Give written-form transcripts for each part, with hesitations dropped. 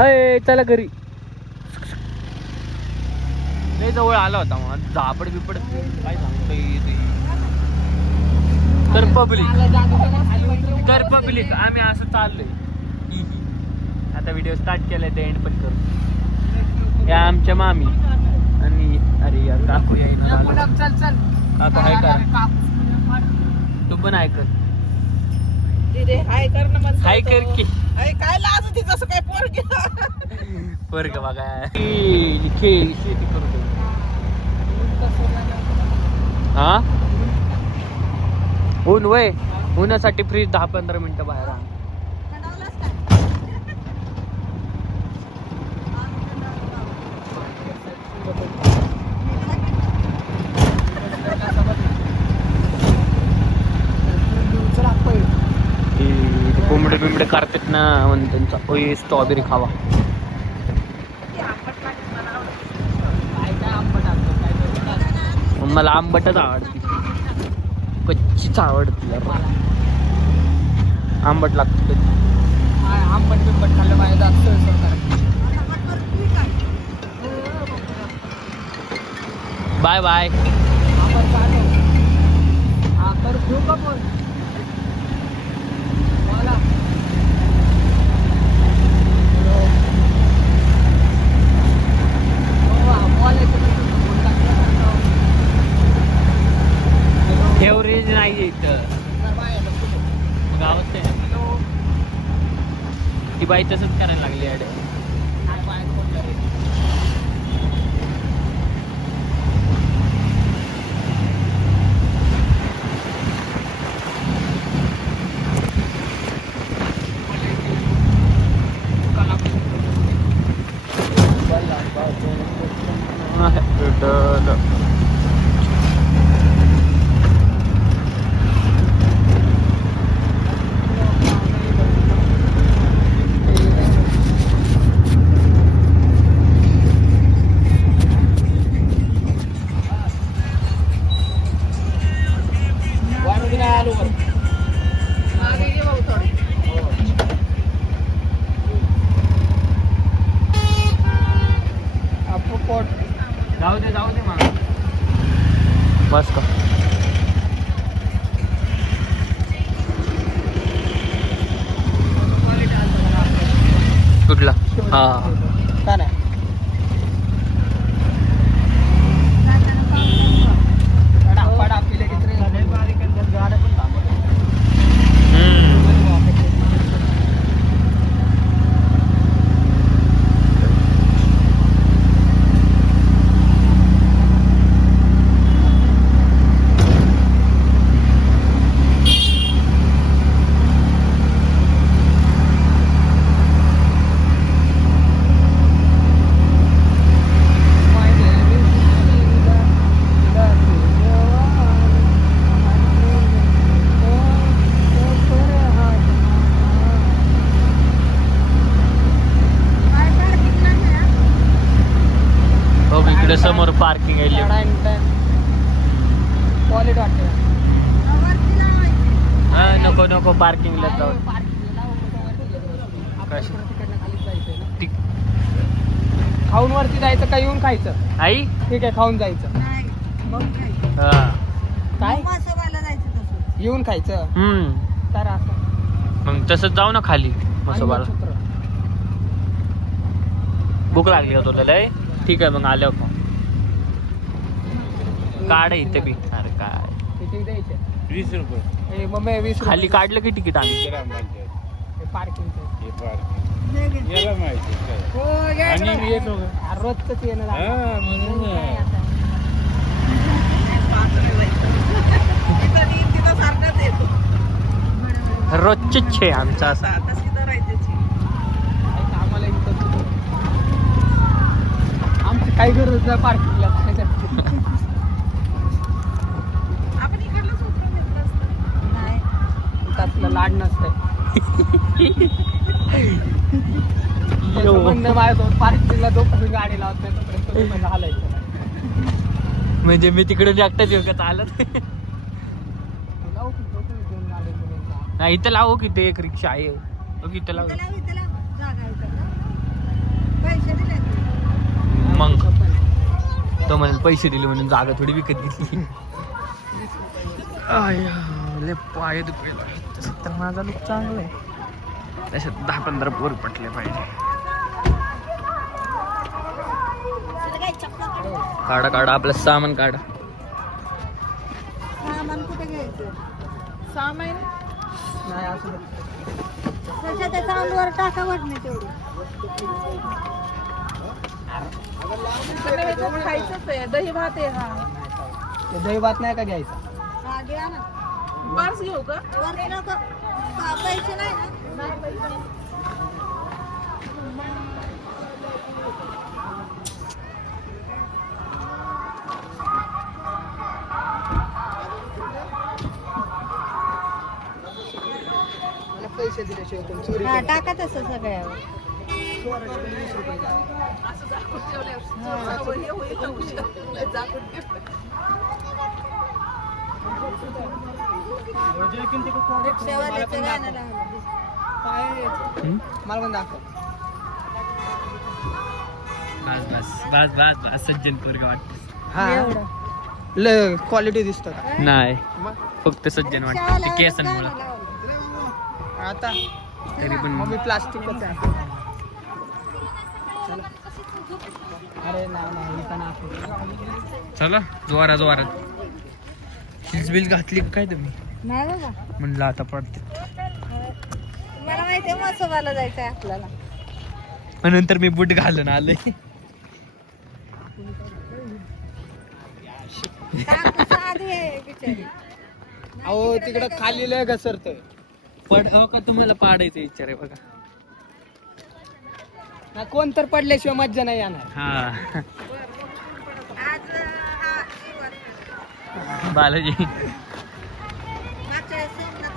अय चला घरी. लय जवळ आला होता मग झापड बिपड काय सांगतो. तर पब्लिक आम्ही असं चाललोय. आता व्हिडिओ स्टार्ट केलाय ते एंड पण करू. या आमच्या मामी आणि अरे यार काकू यायला चल चल काकू हाय कर. तू पण हाय कर. हाय कर ना. हाय कर की. काय लाज होती तसं काय पोरग बघा शेती करतो. हा ऊन वय उन्हासाठी फ्रीज 10-15 मिनिटं बाहेर आण. कोंबडे बिंबडे करतात ना म्हणून त्यांचा स्ट्रॉबेरी खावा. मला आंबटच आवडते. कच्चीच आवडते. आंबट लागत. आंबट बिंबट खाल्लं पाहिजे. Bye bye. एव्हरेज नाही इथं गावात. ती बाई तसंच करायला लागली ॲड. जाऊ दे मला बस का. कुठला हा समोर पार्किंग आहे. नको नको पार्किंगला जाऊ. खाऊन वरती जायचं का येऊन खायचं? आई ठीक आहे खाऊन जायचं. काय येऊन खायचं. तर असं मग तसंच जाऊ ना खाली मसोबाला. भूक लागली होत तुला. ठीक आहे मग आल्यावर का काढ इथे बी. अरे काय किती द्यायचे? 20 रुपये. मम्मी 20 खाली काढलं की तिकीट आम्ही. पार्किंग याला माहिती आणि मी येतो रोजच येणं. रोजचीच आहे आमचा असं. आमची काही गरज नाही पार्किंगला. त्यातलं लाड नसतंय. पार्किंगला जोपर्यंत गाडी लावत नाही तोपर्यंत हालायचं. म्हणजे मी तिकडे एकटाच येऊ का चालत. इथं लावू की ते एक रिक्षा आहे. इथं लावू. मग तो म्हणाल पैसे दिले म्हणून जागा थोडी विकत घेतली. लय पाय दुखले. तसं तर माझा लुक चांगला आहे, त्याच्यात 10-15 पोर पटले पाहिजे. काढा काढा आपलं सामान काढा. सामान कुठे घ्यायचं? सामान नाही असं त्याच्या त्या तांदूळ टाका वाटणे तेवढी. खायचंच आहे, दही भात आहे. हा दही भात नाही का घ्यायचा? हा घ्या ना. बर्स घेऊ का? बर्स नको. पैसे नाही ना. पैसे दिल्याशिवाय कोण चोरी हा टाका तसं सगळ्यावर. रिक्षावाल्याचं गाणं लावलं. मला पण दाखव. बस सज्जन पोरगा वाटत. हा एवढं. ल क्वालिटी दिसतं का? नाही, फक्त सज्जन वाटत ते केसांमुळं. गाणं लावलं. आता तरी पण मग मी प्लास्टिकच आहे. अरे नाही इथं नाही. चला जोरात बिल घातली का काय तुम्ही? नाही बाबा, म्हणलं आता पडते. मला माहितीये मसोबाला जायचंय आपल्याला. म्हणून तर मी बूट घालून आलोय. काकू साधी आहे बिचारी. अहो तिकडं खाली लय घसरतोय. हो का तुम्हाला पाडायचं विचार आहे बघा. ना कोण तर पडल्याशिवाय मज्जा नाही येणार. हा आज हा सुरुवात. बालाजी मागच्या वेळेस सोमनाथ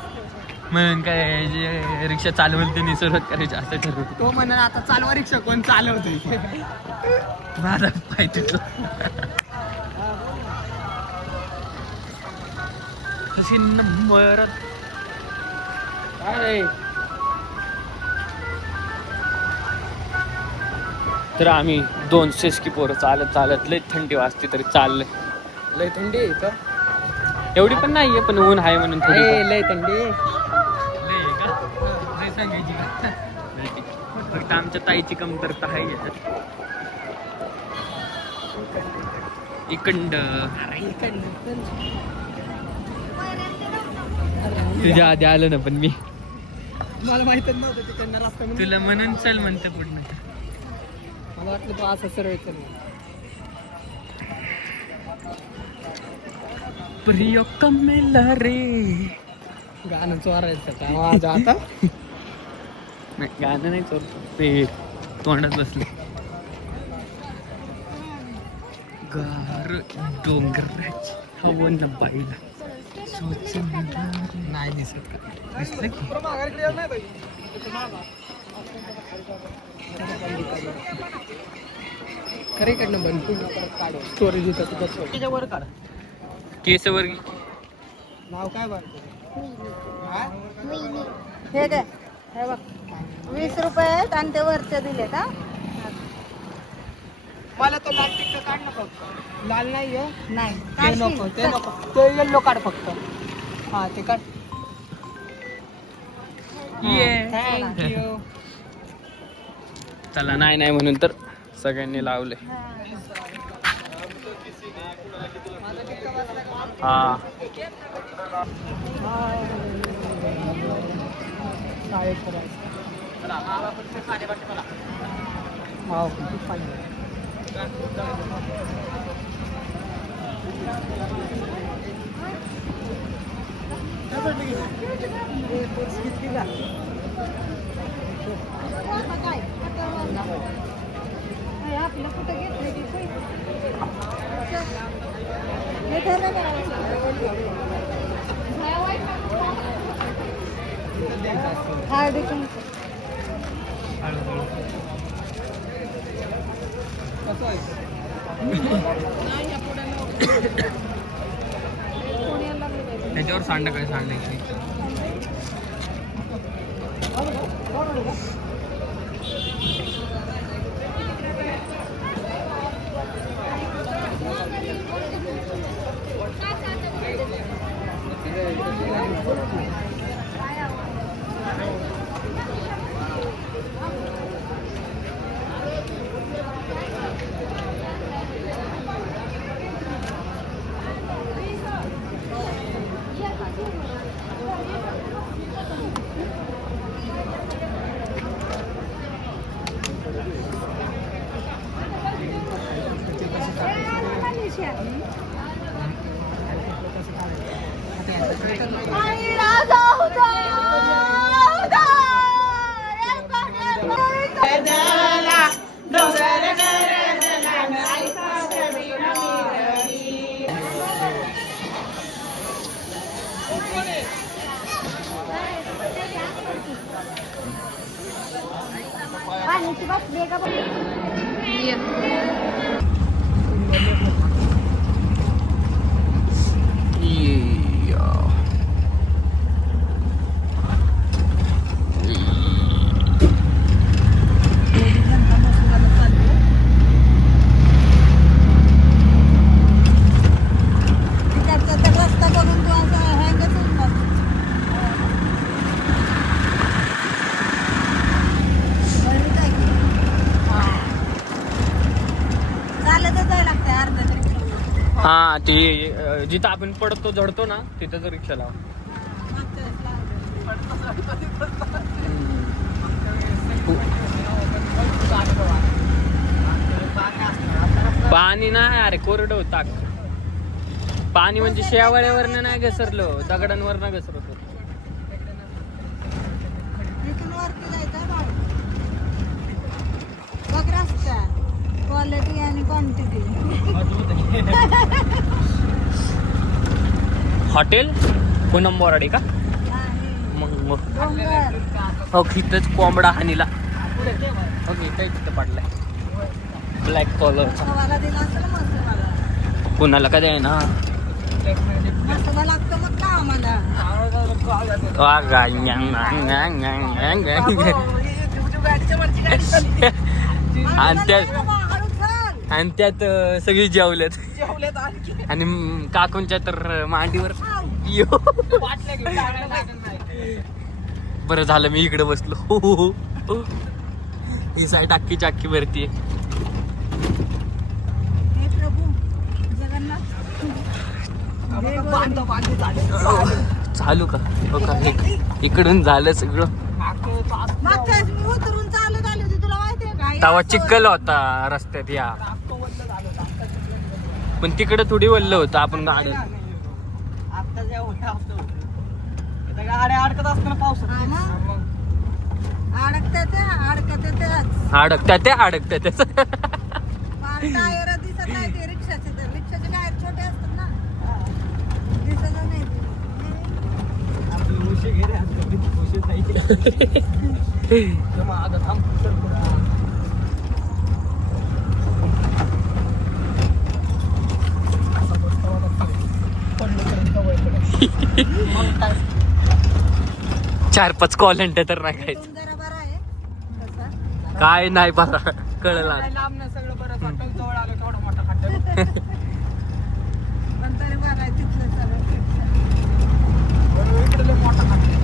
सुरुवात. म्हणून काय जे रिक्षा चालवली त्यांनी सुरुवात करायची असं ठरवतो. तो म्हणा आता चालवा रिक्षा कोण चालवतोय. माझा पाय तुटलो. कशी नंबर अरे तर आम्ही 2 सेस्की पोरं चालत लय थंडी वाजते तरी चाललंय. लय थंडी आहे इथं. एवढी पण नाहीये, पण ऊन आहे म्हणून थोडी. ए, लय थंडी आहे. सांगायची का? फक्त आमच्या ताईची कमतरता आहे याच्यात. इकंड तुझ्या आधी आलं ना, पण मी मला माहितच नव्हतं तिकडनं रस्ता म्हणून. तुला म्हणून चल म्हणते पुढे. मला वाटलं तू असं सरळ चल. प्रिय कमेला रे. गाणं चोरायचं का माझ्या आता? नाही, गाणं नाही चोरतो ते तोंडात बसले. गार डोंगराची हवन बाईला नाही दिसत का? दिसलं की खरेकडनं बंद स्टोरेज होतं त्याच्यावर काढ. केसवर नाव काय बरं? हे घे, हे बघ 20 रुपये आहेत आणि ते वरचे दिले का? मला तो लाल टिक्का काढ ना फक्त. लाल नाही आहे. नाही ते नको, ते नको. ते येल्लो काढ फक्त. हा ते काढ. थँक्यू. चला नाही म्हणून तर सगळ्यांनी लावले. हा शाळेत करायचं. हा खूप फायदा. आपलं कुठं घेतलं की हे ठरलं का? हळदी कुंकू. कसं आहे? त्याच्यावर सांड काय सांडायची. हा ते जिथं आपण पडतो झडतो ना तिथं रिक्षा लाव. पाणी नाही अरे कोरडं ताक. पाणी म्हणजे शेवाळ्यावरनं नाही घसरलं, दगडांवरनं घसरत होतं. क्वालिटी आणि क्वांटिटी. हॉटेल पूनम बोराडे का? मग हो इथंच कोंबडा हानीला. हो इथं पडलाय ब्लॅक कॉलरचा. कोणाला काय आहे ना आणि त्यात सगळी जेवलेत आणि काकूंच्या तर मांडीवर. बरं झालं मी इकडे बसलो. ही साईड अख्खी चाक्की भरतीये. चालू का? हो का? इकडून झालं सगळं. तवा चिखल होता रस्त्यात या, पण तिकडे थोडी वल्ल होतं. आपण गाडी अडकत असताना पाऊस अडकत्या त्याच. टायर दिसत नाही ते रिक्षाचे. तर रिक्षाचे टायर छोटे असतात ना, दिसत नाही. चार पाच कॉलेंट तर नाही काय. जरा बरा आहे तसा. काय नाही बरं कळलं. लांब ना सगळं बरं वाटतं, जवळ आलं केवढा मोठा खड्डा. पण तरी बरं आहे तिथलं सगळं. इकडे लय मोठा खड्डा.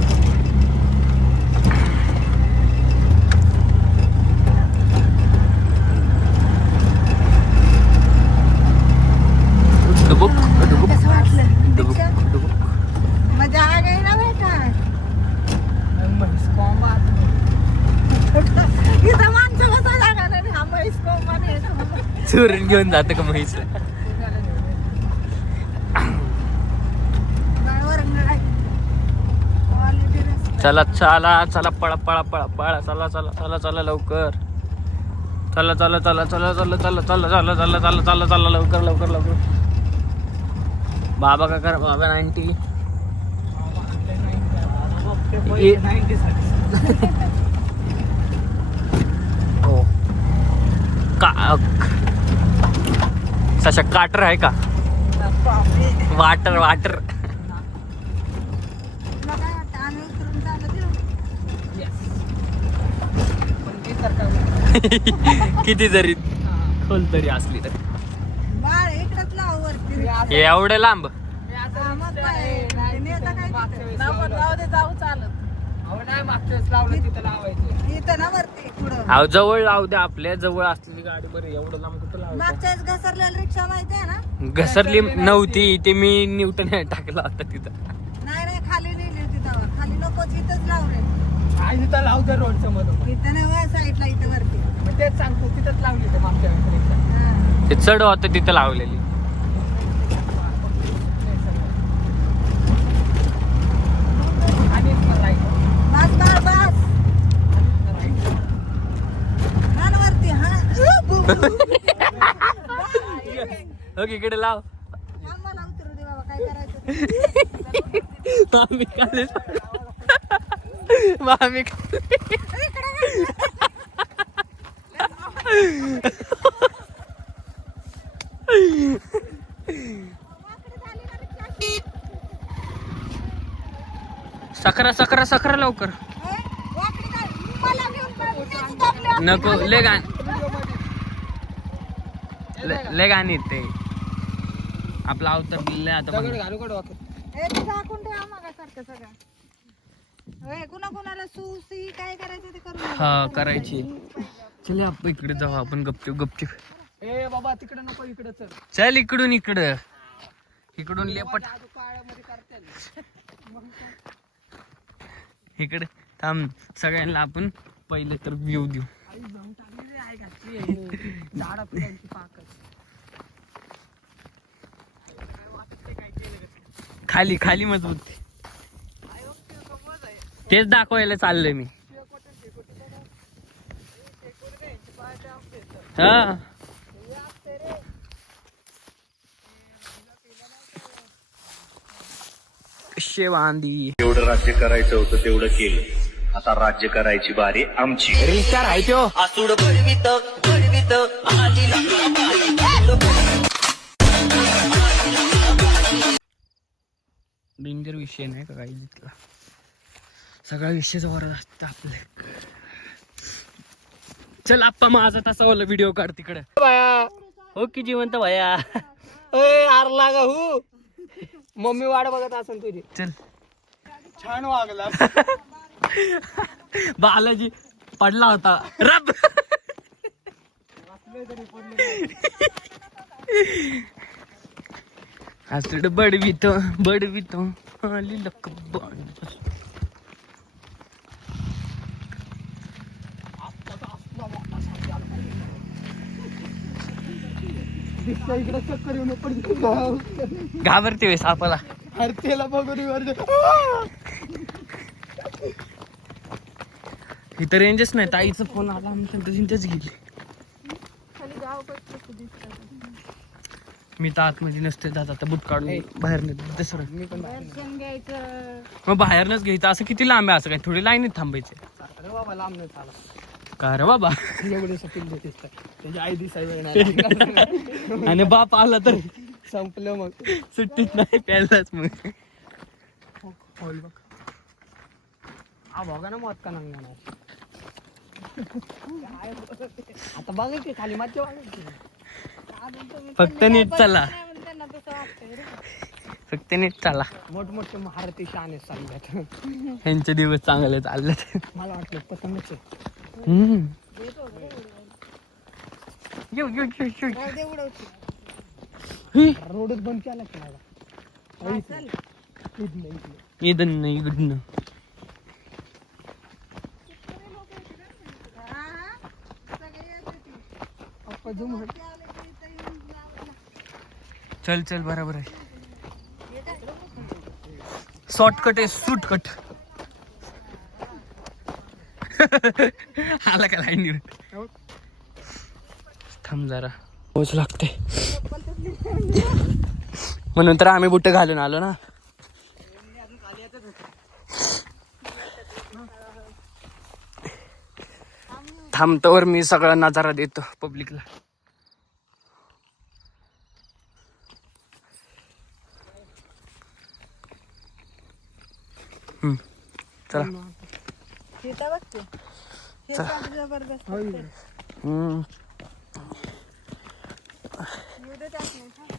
कसं वाटलं? मजा आ गई ना बेटा. इथं माणसं बसा जागा नाही. हा म्हैस कोंबा चोरून घेऊन जात का म्हैस? चला चला चला पळा पळा पळा पळा चला चला चला चला लवकर. चला चला चला चला चला चला चला चला चला चला चला चला लवकर लवकर लवकर. बाबा का कर बाबा 90 हो का सशा काटर आहे का? Water water. किती जरी खोल तरी असली तर बाळ इकडंच लाव वरती. एवढे लांब. मग काय नेता काय जाऊ दे जाऊ चालत अहो नाही मागच्या वेळेस लावलं तिथं लावायचं. इथं ना वरती पुढं अहो जवळ लावू दे, आपल्या जवळ असलेली गाडी बरं, एवढं लांब कुठं लावायचं. मागच्या वेळेस घसरलेली रिक्षा माहिती आहे ना? घसरली नव्हती, ते मी न्यूटन टाकला होता तिथं. नाही नाही खाली नेली होती तेव्हा. खाली नकोच इथंच लाव रे. आणि तिथं लावतं रोडच्या मधून. इथं नाही साईडला इथं वरती. मग तेच सांगतो तिथंच लावली ते मागच्या वेळेस रिक्षा. हा. ते चढ होतं तिथं लावलेली. आणि इथं right. बस बस बस मान वरती हा ओके इकडे लाव. थांब मला उतरू दे बाबा काय करायचं ते. मामी खाली मामी खाली. सकरा सकरा सकरा लवकर. वाकडी काय? मला घेऊन पळ. मीच दाबले. नको ले गाण ले गाणी ते आपला अवतार बिल्ले आता दगड बघ. घालू का डोक्यात? हे ते झाकून ठेवा मागासारखं सगळं. होय कुणा कुणाला सुसी काय करायचं ते करून घ्या. हा करायची. चल आपण इकडे जाऊ, आपण गपचूप गपचूप. ए बाबा तिकडे नको इकडे चल. चल इकडून इकडं, इकडून लेपट जादू काळ्यामध्ये करते. इकडे थांब. सगळ्यांना आपण पहिले तर व्ह्यू देऊ. आई जाऊन टाकली रे, आई घातली. झाडा फुलांची पाकच. खाली खाली मजबूत. तेच दाखवायला चाललंय मी. हा शेवांदी जेवढं राज्य करायचं होतं तेवढं केलं. आता राज्य करायची बारी आमची. रिस्टार आहे त्यो. आसूड भडवित भडवित डेंजर विषय नाही का काही जिथला. सगळा विषय जोरात असतो आपल्या. चल आप्पा माझा तसा वाला व्हिडिओ काढ तिकडे. हो की जिवंत भया. आर लागा हू. मम्मी वाट बघत असेल तुझी. चल छान वागला. बालाजी पडला होता रब. आसड बडवितो आली लक बन. इकडे चक्कर येऊन पडली. घाबरते वेळेस आपला. अरे त्याला बघून वर इथं रेंजच नाही. ताईचा फोन आला आमच्या रेंजच गेली. मी तर आतमध्ये नसते जात, आता बुट काढून बाहेर दुसरं. दर्शन घ्यायचं. मग बाहेरनच घ्यायचं. असं किती लांब आहे? असं काय थोडी लाईनीत थांबायचे अरे बाबा लांब नाही चालत. का रे बाबा. एवढे सपील देतेस काय? त्याची आई दिसायला आणि बाप आला तर संपलं मग. सुट्टीत नाही प्यायलाच मग. होईल बघ. हा बघा ना मत का नंगा. आता बघा की खाली मच्छी वाढायची. फक्त नीट चला. त्यांना तसं वाटतंय रे. फक्त नीट चला. मोठमोठे महारथी शाने चालल्यात. ह्यांचे दिवस चांगले चाललेत. मला वाटलं पतंगच आहे. येऊ येऊ येऊ येऊ. राहू दे उडवती. रोडच बंद केला की मला. हा, चल. इथं इकडनं हा, हा. सगळे येत होती. पप्पा जो म्हण. ते आले की इथं येऊन लावायला. चल चल बरोबर आहे. शॉर्टकट आहे शूटकट. आला का लाईन. थांब जरा पोच लागते म्हणून तर आम्ही बुट घालून आलो ना. थांबतोवर मी सगळा नजारा देतो पब्लिकला. चला. तिथं बघते. हे सगळं जबरदस्त असते. येऊ दे त्यात नाही, थांब.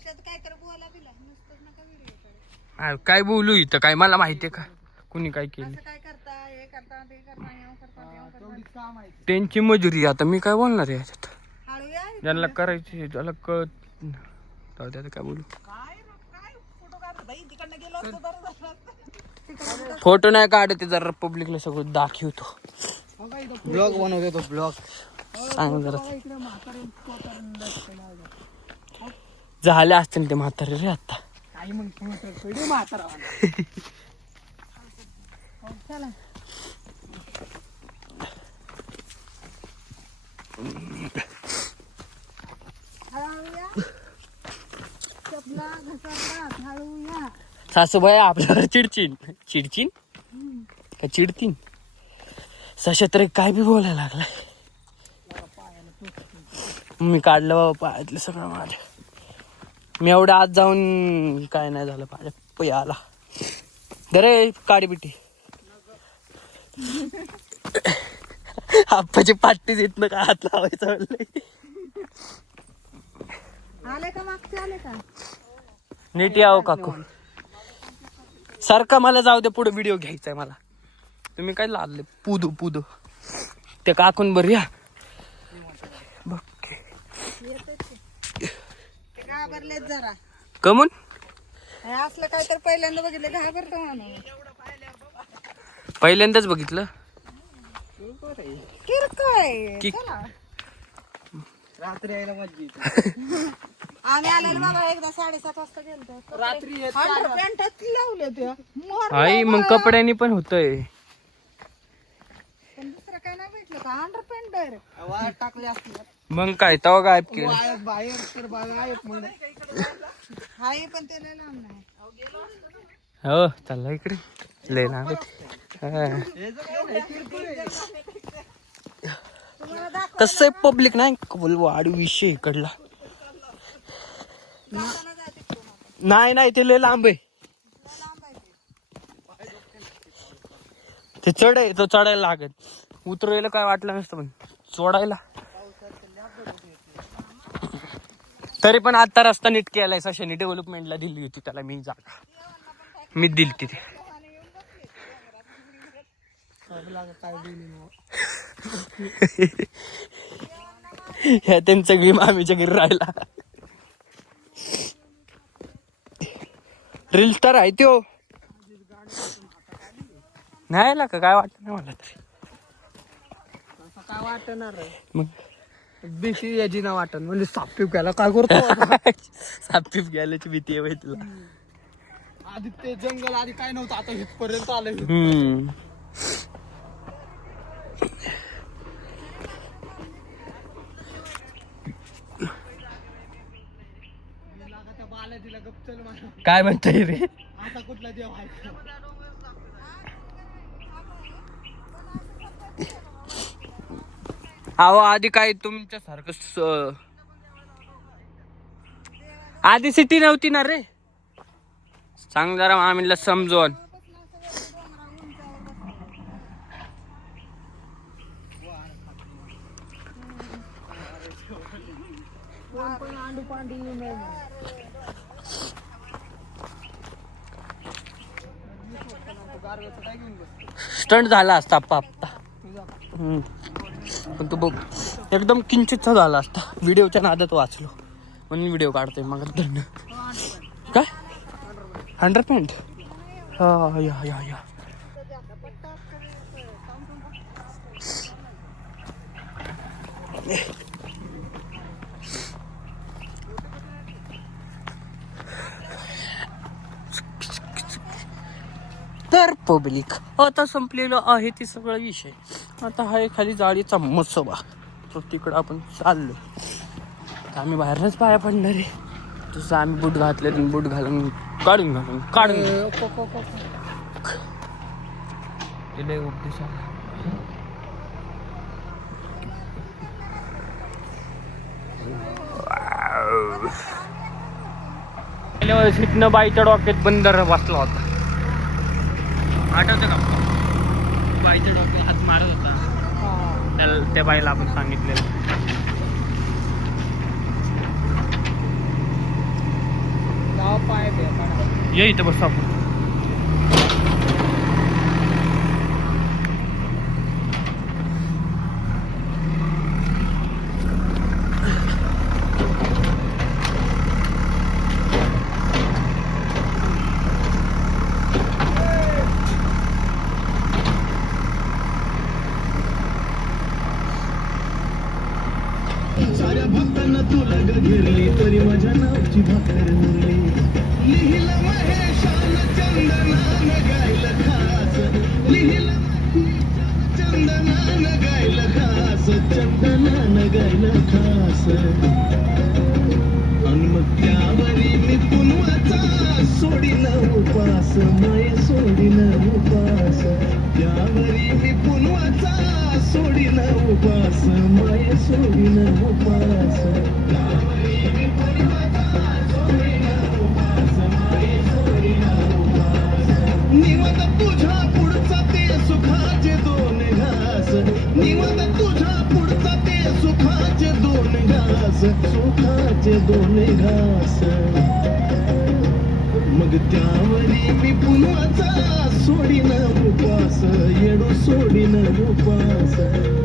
रिक्षात काहीतरी बोला बिला नुसतंच नका व्हिडिओ काय बोलू इथं काय मला माहितीये का कुणी काय केलं असं काय करता हे करता ते करता हे करता त्यांची मजुरी आता मी काय बोलणार आहे याच्यात हळू या ज्यांना करायची त्याला कळत जाऊ दे आता काय बोलू फोटो नाही काढत जरा पब्लिकला सगळं दाखवतो ब्लॉग बनवतो तो ब्लॉग सांग जरा झाले असते ते म्हातारे रे आता चपला घसरतात हळू या सासूबाई आपल्यावर चिडचिन का चिडतीन सशस्त्र काय बी बोलायला लागलाय मी काढलं बाबा पायातलं सगळं माझ्या मी एवढ्या आत जाऊन काय नाही झालं माझ्या पयाला दरे काडी बिटी आप्पाची पाट्टीच येत ना का हात लावायचं म्हणलंय आले का मागचे आले का नीट यावं काकू सारखा मला जाऊ दे पुढे व्हिडिओ घ्यायचाय मला तुम्ही काय लादले पुदू ते काकून बर या बघ ते घाबरलेत जरा कमून हे असलं काय तर पहिल्यांदा बघितलं घाबरतो म्हणून पहिल्यांदाच बघितलं किरकोळ की- चला रात्री यायला मज्जा आम्ही आलेलो बाबा एकदा 7:30 वाजता गेलो रात्री पॅन्टच लावले ते मोर आई मग कपड्यांनी पण होतंय पण दुसरं काय नाही भेटलं का अंडर पॅन्ट डायरेक्ट वायर टाकले असते मग काय तवा गायब केलं बाहेर तर बघा एक म्हणून हाय पण ते लय लांब नाही हो चालला इकडे लय ना तुम्हाला दाखव तसं पब्लिक नाही बोल वाढ विषय इकडला जाताना जाते तिकडून आता. नाही ते लय लांब आहे लय लांब आहे ते. ते चढ आहे तो चढायला लागत उतरायला काय वाटलं नसतं पण चढायला तरी पण आता रस्ता नीट केलाय सशाने डेव्हलपमेंटला दिली होती त्याला मी जागा मी दिली तिथे ह्या त्यांच्या घरी मामीच्या घरी राहिला रील तर आहे त्यो नाही का काय वाटत नाही मला तरी काय वाटणार मग बेशी याची ना वाटण म्हणजे सापटीप घ्यायला काय करतो सापीप घ्यायची भीती आहे बाई तुला आधी ते जंगल आधी काय नव्हतं आता इथपर्यंत आलंय बालाजीला गप्चल मला काय म्हणताय रे आता कुठला देव आहे अहो आधी काय तुमच्या सारखं आधी सिटी नव्हती ना रे सांग जरा मामीला समजून स्टंट झाला असता आप्पा पण तू बघ एकदम किंचितचा झाला असता व्हिडिओच्या नादात वाचलो म्हणून व्हिडिओ काढतोय मग काय 100%? हा या तर पब्लिक आता संपलेलं आहे ते सगळा विषय आता हा खाली जाळीचा मसोबा तर तिकडं आपण चाललो आम्ही बाहेरच पाया पडणार आहे तसं आम्ही बूट घातले बूट घालून काढून तिला उपदेश तिथनं बाईच्या डोक्यात बंदर बसला होता आठवतं का बाईच्या डोक्यात हात मारत होता त्याला त्या बाईला आपण सांगितलेलं ये इथं बस आपण. साऱ्या भक्तांना तुला घेरली तरी माझ्या नावची भाकर मुरली लिहिलं महेशान चंदनान गायलं खास लिहिलं चंदनान गायलं खास चंदनान गायलं खास अन मग त्यावरी मी पुनवाचा सोडीन उपास माय सोडीन उपास त्यावरी मी पुनवाचा सोडीन उपास माय सोडीन उपास त्यावरी मी पुनवाचा सोडीन उपास माय सोडीन उपास निवद तुझ्या पुढचा ते सुखाचे दोन घास निवद तुझ्या पुढचा ते सुखाचे दोन घास सुखाचे दोन घास मग त्यावरी मी पुन्हाचा सोडीन उपास येडू सोडीन उपास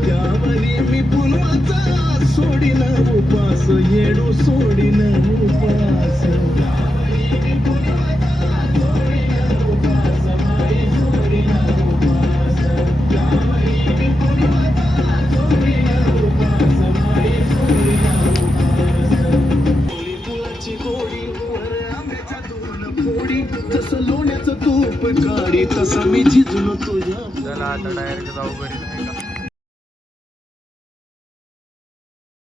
त्यावरी मी पुन्हाचा सोडीन उपास येडू सोडीन उपास त्यावरी मी पुन्हाचा सोडीन उपास माई सोडीन उपास त्यावरी मी पुन्हाचा सोडीन उपास माई सोडीन उपास गोडी फुलाची गोडी वर आंब्याच्या दोन फोडी जसं लोण्याचं तूप काढी तसं मी झिजलो तुझ्या चला आता डायरेक्ट जाऊ घरी नाही का